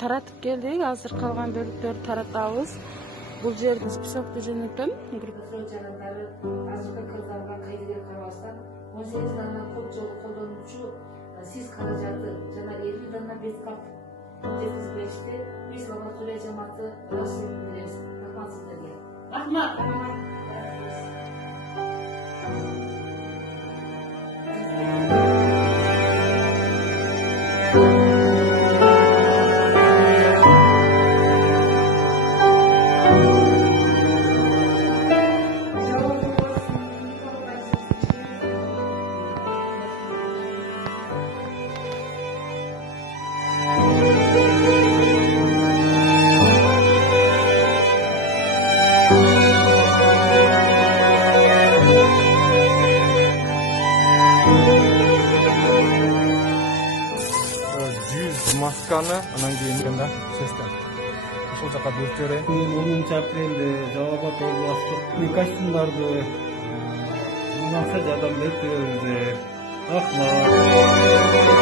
таратып келдик. Азыр калган бөлүктөрдү таратабыз. Бул жердин списокты жөнөтөм. Жанагылары азыркы кыргыздарга кайдыгер карабастан 18 дана көп жолу колдонуучу сиз каражаты жана 50 дана беткап жеткизип беришти. Биз лаборатория жамааты расчет беребиз. Рахмат сиздерге. Рахмат. Масканы анан кийин да сестер. Ошол жака буруп жиберейин. 10 апрелде Жалал-Абад областык костюмдарды жардам берип беребиз. Рахмат.